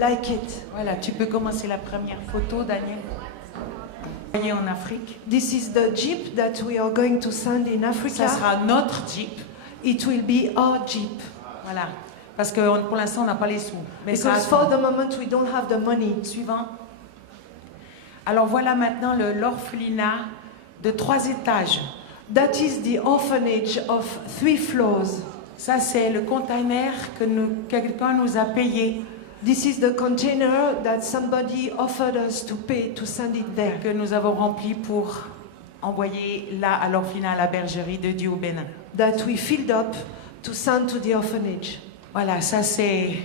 like it. Voilà, tu peux commencer la première photo, Daniel. Vous voyez en Afrique. This is the Jeep that we are going to send in Ça Africa. sera notre Jeep. It will be our Jeep. Voilà. Parce que pour l'instant, on n'a pas les sous. Mais ça, Because for the moment we don't have the money. Suivant. Alors voilà maintenant l'orphelinat de 3 étages. That is the orphanage of 3 floors. Ça, c'est le container que quelqu'un nous a payé. This is the container that somebody offered us to pay to send it there. Que nous avons rempli pour envoyer là à l'orphelinat, à la bergerie de Dieu au Bénin. That we filled up to send to the orphanage. Voilà, ça c'est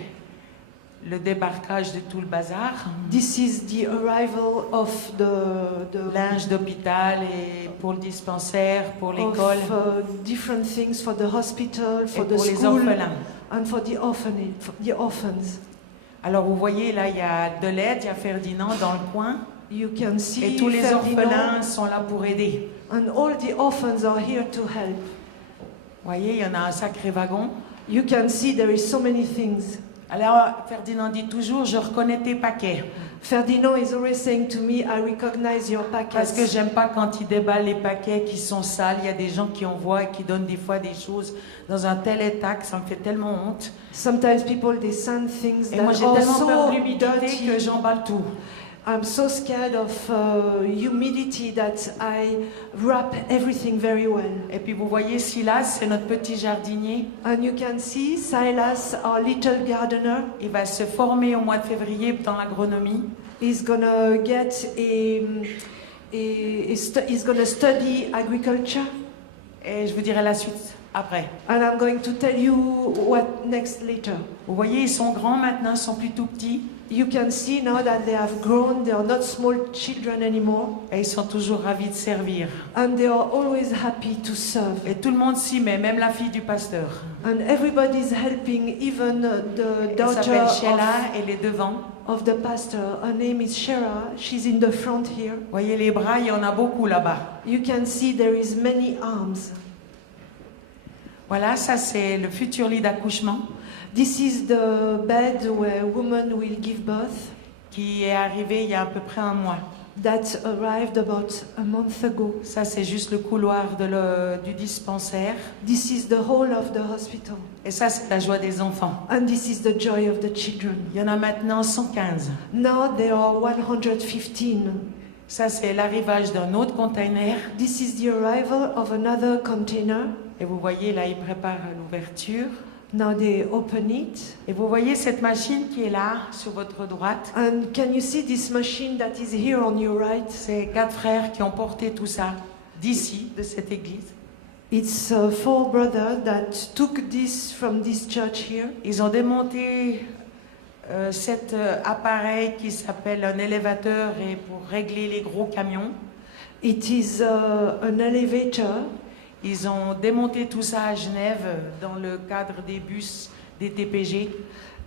le débarquage de tout le bazar. This is the arrival of the linge d'hôpital et pour le dispensaire, pour l'école. Different things for the hospital, for et the pour les school, orphelins. and for the orphanage, for the orphans. Alors vous voyez là, il y a de l'aide, il y a Ferdinand dans le coin. You can see Et tous les Ferdinand, orphelins sont là pour aider. and all the orphans are here to help. Vous voyez, il y en a un sacré wagon. You can see there is so many things. Alors Ferdinand dit toujours, je reconnais tes paquets. Ferdinand is always saying to me, I recognize your packets. Parce que j'aime pas quand il déballe les paquets qui sont sales. Il y a des gens qui envoient et qui donnent des fois des choses dans un tel état que ça me fait tellement honte. Sometimes people they send things Et that moi j'ai are tellement peur so de l'humidité dirty. que j'emballe tout. I'm so scared of humidity that I wrap everything very well. Et puis vous voyez Silas, c'est notre petit jardinier. And you can see Silas, our little gardener, Il va se former au mois de février dans l'agronomie. is gonna get he's gonna study agriculture. Et je vous dirai la suite après. And I'm going to tell you what next later. Vous voyez, ils sont grands maintenant, ils sont plus tout petits. You can see now that they have grown, they are not small children anymore. Et ils sont toujours ravis de servir. And they are always happy to serve. Et tout le monde s'y met, même la fille du pasteur. And everybody's helping, even the Elle daughter s'appelle Sheila, elle est devant. of the pastor. Her name is Shara. She's in the front here. Vous voyez les bras, il y en a beaucoup là-bas. You can see there is many arms. Voilà, ça c'est le futur lit d'accouchement This is the bed where woman will give birth. qui est arrivé il y a à peu près un mois. That arrived about a month ago. Ça c'est juste le couloir du dispensaire. This is the whole of the hospital. Et ça c'est la joie des enfants. And this is the joy of the children. Il y en a maintenant 115. Now there are 115. Ça c'est l'arrivage d'un autre container. This is the arrival of another container. Et vous voyez là, ils préparent l'ouverture. Now they open it. Et vous voyez cette machine qui est là, sur votre droite. And can you see this machine that is here on your right? C'est 4 frères qui ont porté tout ça d'ici, de cette église. It's 4 brothers that took this from this church here. Ils ont démonté cet appareil qui s'appelle un élévateur et pour régler les gros camions. It is an elevator. Ils ont démonté tout ça à Genève dans le cadre des bus des TPG.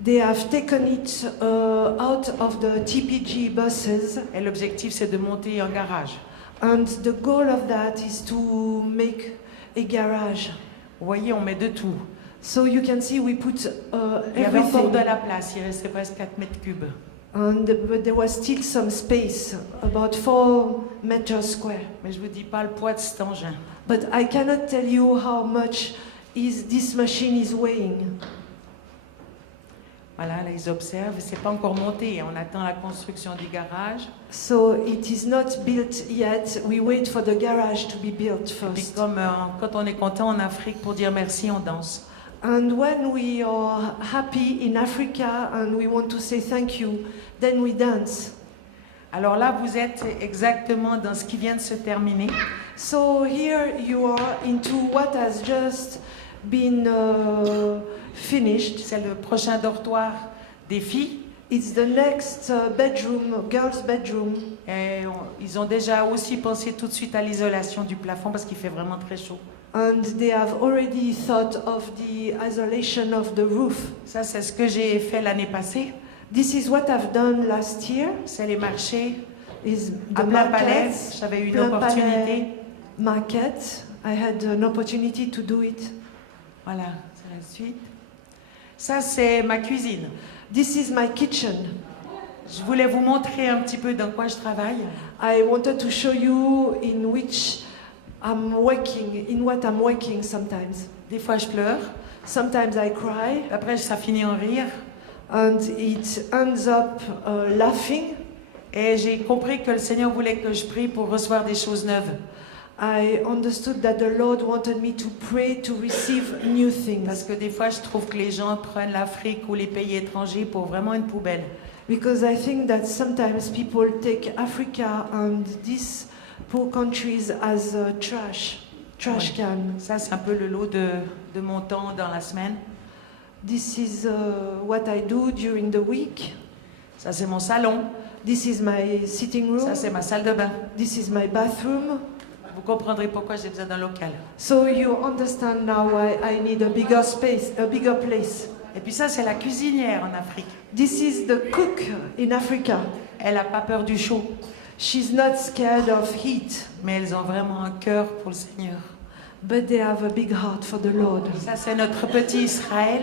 They have taken it out of the TPG buses. Et l'objectif c'est de monter un garage. And the goal of that is to make a garage. Vous voyez, on met de tout. So you can see we put Il y avait encore everything. de la place, il restait presque 4 mètres cubes. But there was still some space, about 4 meters square. Mais je ne vous dis pas le poids de cet engin. But I cannot tell you how much this machine is weighing. Voilà, là ils observent, c'est pas encore monté, on attend la construction du garage. So it is not built yet. We wait for the garage to be built Et puis first. comme quand on est content en Afrique pour dire merci, on danse. And when we are happy in Africa and we want to say thank you, then we dance. Alors là, vous êtes exactement dans ce qui vient de se terminer. So here you are into what has just been finished. C'est le prochain dortoir des filles. It's the next bedroom, girls' bedroom. Et ils ont déjà aussi pensé tout de suite à l'isolation du plafond parce qu'il fait vraiment très chaud. And they have already thought of the isolation of the roof. Ça, c'est ce que j'ai fait l'année passée. This is what I've done last year. C'est les marchés Is à the plein palais. markets, J'avais eu une plein opportunité. palais market. I had an opportunity to do it. Voilà, c'est la suite. Ça, c'est ma cuisine. This is my kitchen. Je voulais vous montrer un petit peu dans quoi je travaille. I wanted to show you in which I'm working, in what I'm working sometimes. Des fois, je pleure. Sometimes I cry, Après, ça finit en rire. and it ends up laughing. Et j'ai compris que le Seigneur voulait que je prie pour recevoir des choses neuves. I understood that the Lord wanted me to pray to receive new things. Parce que des fois, je trouve que les gens prennent l'Afrique ou les pays étrangers pour vraiment une poubelle. Because I think that sometimes people take Africa and these poor countries as a trash can. Ça, c'est un peu le lot de mon temps dans la semaine. This is what I do during the week. Ça, c'est mon salon. This is my sitting room. Ça, c'est ma salle de bain. This is my bathroom. Vous comprendrez pourquoi j'ai besoin d'un local. So you understand now why I need a bigger space, a bigger place. Et puis ça, c'est la cuisinière en Afrique. This is the cook in Africa. Elle n'a pas peur du chaud, She's not scared of heat, mais elles ont vraiment un cœur pour le Seigneur. but they have a big heart for the Lord. Ça, c'est notre petit Israël.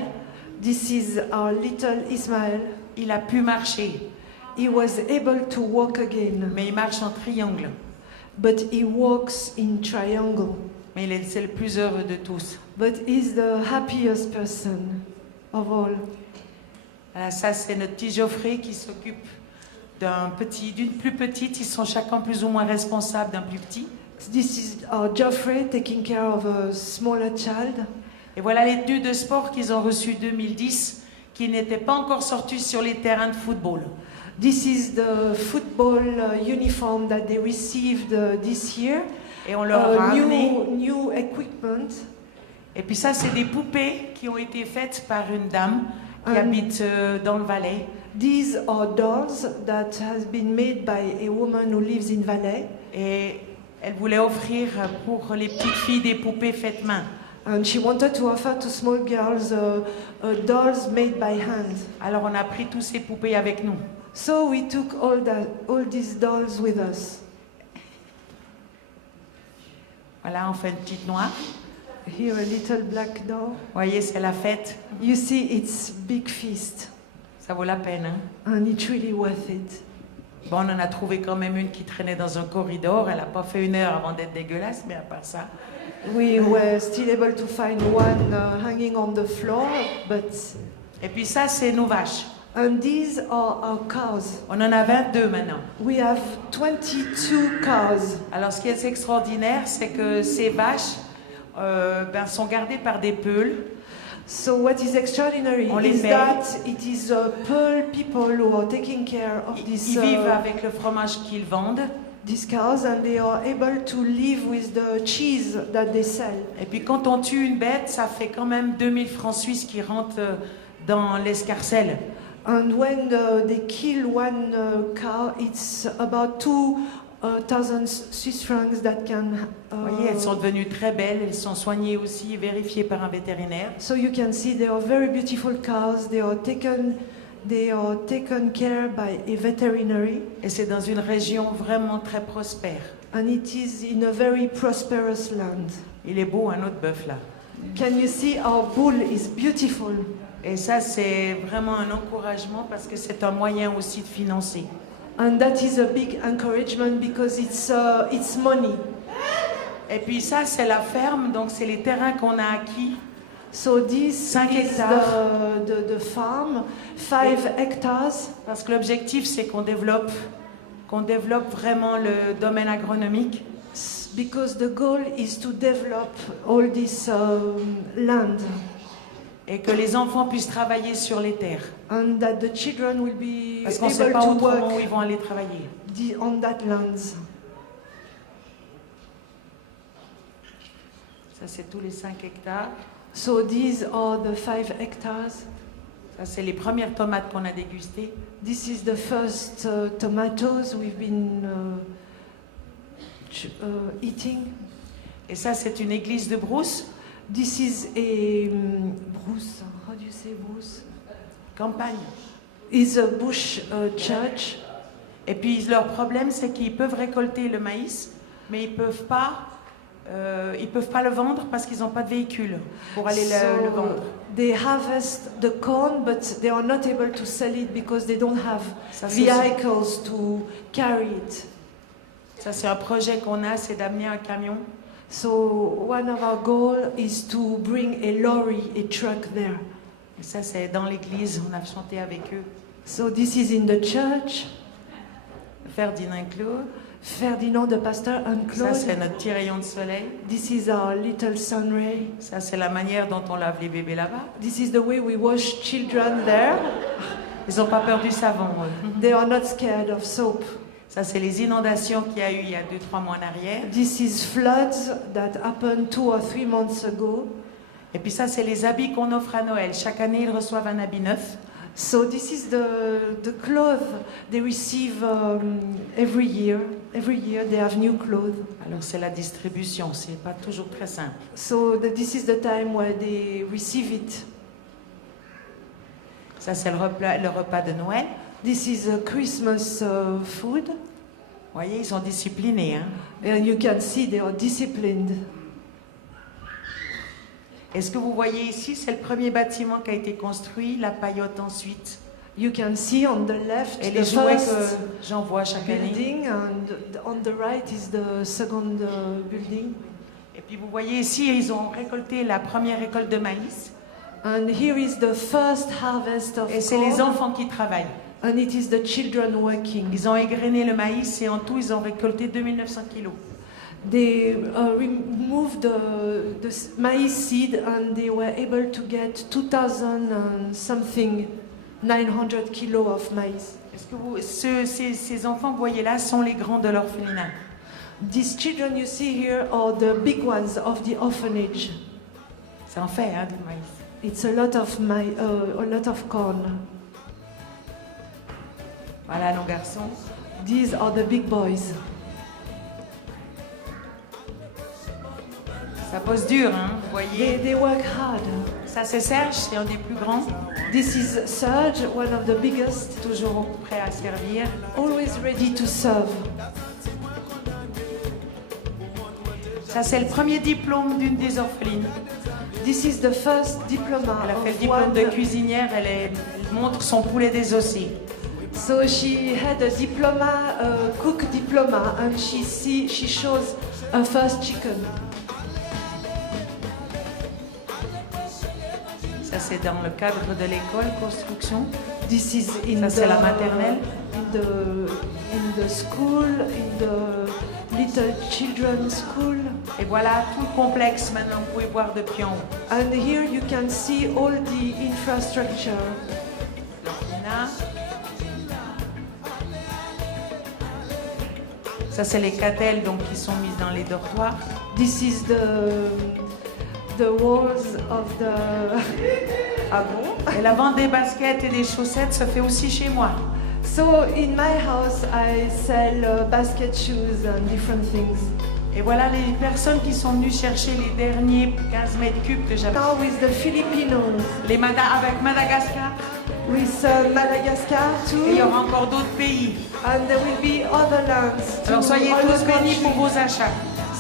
This is our little Ismael. Il a pu marcher, He was able to walk again, mais il marche en triangle. but he walks in triangle. Mais c'est le plus heureux de tous. But he's the happiest person of all. Voilà, ça, c'est notre petit Geoffrey qui s'occupe d'une plus petite. Ils sont chacun plus ou moins responsables d'un plus petit. This is our Geoffrey taking care of a smaller child. Et voilà les tenues de sport qu'ils ont reçues 2010, qui n'étaient pas encore sorties sur les terrains de football. This is the football uniform that they received this year. Et on leur a amené. New equipment. Et puis ça, c'est des poupées qui ont été faites par une dame qui habite dans le Valais. These are dolls that has been made by a woman who lives in Valais. Et elle voulait offrir pour les petites filles des poupées faites main. And she wanted to offer to small girls dolls made by hand. Alors on a pris tous ces poupées avec nous. So we took all these dolls with us. Voilà, on fait une petite noire. Here a little black doll. Vous voyez, c'est la fête. You see, it's big feast, Ça vaut la peine, hein? and it's really worth it. Bon, on en a trouvé quand même une qui traînait dans un corridor. Elle n'a pas fait 1 heure avant d'être dégueulasse, mais à part ça. We were still able to find one hanging on the floor, but Et puis ça, c'est nos vaches. and these are our cows. On en a 22 maintenant. We have 22 cows. Alors, ce qui est extraordinaire, c'est que ces vaches sont gardées par des peuls. So what is extraordinary On les is paye. that it is Pearl people who are taking care of Ils vivent avec le fromage qu'ils vendent. these cows, and they are able to live with the cheese that they sell. Et puis quand on tue une bête, ça fait quand même 2000 francs suisses qui rentrent dans l'escarcelle. And when they kill one cow, it's about 2,000 Swiss francs that can. Vous voyez, elles sont devenues très belles, elles sont soignées aussi, vérifiées par un vétérinaire. So you can see they are very beautiful cows. They are taken care by a veterinary, Et c'est dans une région vraiment très prospère. and it is in a very prosperous land. Il est beau, un autre bœuf là. Can you see our bull is beautiful? Et ça, c'est vraiment un encouragement parce que c'est un moyen aussi de financer. And that is a big encouragement because it's money. Et puis ça, c'est la ferme, donc c'est les terrains qu'on a acquis. So this 5 is hectares. the farm, 5 hectares. Parce que l'objectif, c'est qu'on développe vraiment le domaine agronomique. Because the goal is to develop all this land, Et que les enfants puissent travailler sur les terres. and that the children will be Parce qu'on ne sait able pas to autrement où work ils vont aller travailler. on that lands. Ça, c'est tous les 5 hectares. So these are the 5 hectares. Ça, c'est les premières tomates qu'on a dégustées. This is the first tomatoes we've been eating. Et ça, c'est une église de brousse, This is a Bruce. How do you say Bruce? campagne. It's a bush church. Et puis, leur problème, c'est qu'ils peuvent récolter le maïs, mais ils ne peuvent pas Ils peuvent pas le vendre parce qu'ils n'ont pas de véhicule pour aller le vendre. They harvest the corn, but they are not able to sell it because they don't have Ça, c'est vehicles to carry it. Ça, c'est un projet qu'on a, c'est d'amener un camion. So one of our goals is to bring a lorry, a truck there. Et ça, c'est dans l'église, on a chanté avec eux. So this is in the church. Ferdinand et Claude. Ferdinand, the pastor, and Ça, c'est Claude. notre petit rayon de soleil. This is our little sun ray. Ça, c'est la manière dont on lave les bébés là-bas. This is the way we wash children there. Ils n'ont pas peur du savon, eux. They are not scared of soap. Ça, c'est les inondations qu'il y a eu il y a 2-3 mois en arrière. This is floods that happened 2 or 3 months ago. Et puis ça, c'est les habits qu'on offre à Noël. Chaque année, ils reçoivent un habit neuf. So this is the clothes they receive every year. Every year they have new clothes. Alors, c'est la distribution. C'est pas toujours très simple. So this is the time where they receive it. Ça, c'est le repas de Noël. This is a Christmas food. Vous voyez, ils sont disciplinés. Hein? And you can see they are disciplined. Et ce que vous voyez ici, c'est le premier bâtiment qui a été construit, la paillote ensuite. You can see on the left Et the les jouets first que j'envoie chaque année. building, and on the right is the second building. Et puis vous voyez ici, ils ont récolté la première récolte de maïs. And here is the first harvest of Et c'est les corn, enfants qui travaillent. and it is the children working. Ils ont égrené le maïs et en tout, ils ont récolté 2900 kilos. They removed the maize seed and they were able to get 2,000 and something, 900 kilos of maize. Est-ce que ces enfants que vous voyez là sont les grands de l'orphelinat? These children you see here are the big ones of the orphanage. Ça en fait, hein, du maïs. It's a lot of corn. Voilà nos garçons. These are the big boys. Ça pose dur, hein, vous voyez. They work hard. Ça, c'est Serge, c'est un des plus grands. This is Serge, one of the biggest, Toujours prêt à servir. always ready to serve. Ça, c'est le premier diplôme d'une des orphelines. This is the first diploma Elle a fait le of diplôme one. de cuisinière. Elle montre son poulet désossé. So she had a diploma, cook diploma, and she shows her first chicken. Ça, c'est dans le cadre de l'école construction. This is in Ça, c'est la maternelle. in the school, in the little children's school. Et voilà tout le complexe maintenant, vous pouvez voir depuis en haut. And here you can see all the infrastructure. L'orphelinat. Ça, c'est les catelles donc, qui sont mises dans les dortoirs. This is the walls of the. Ah bon? Et la vente des baskets et des chaussettes se fait aussi chez moi. So in my house I sell basket shoes and different things. Et voilà les personnes qui sont venues chercher les derniers 15 mètres cubes que j'avais. Now with the Filipinos, Avec Madagascar. with Madagascar too, Et il y aura encore d'autres pays. and there will be other lands. Alors to soyez other tous bénis pour countries. vos achats.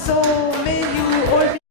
So may you all be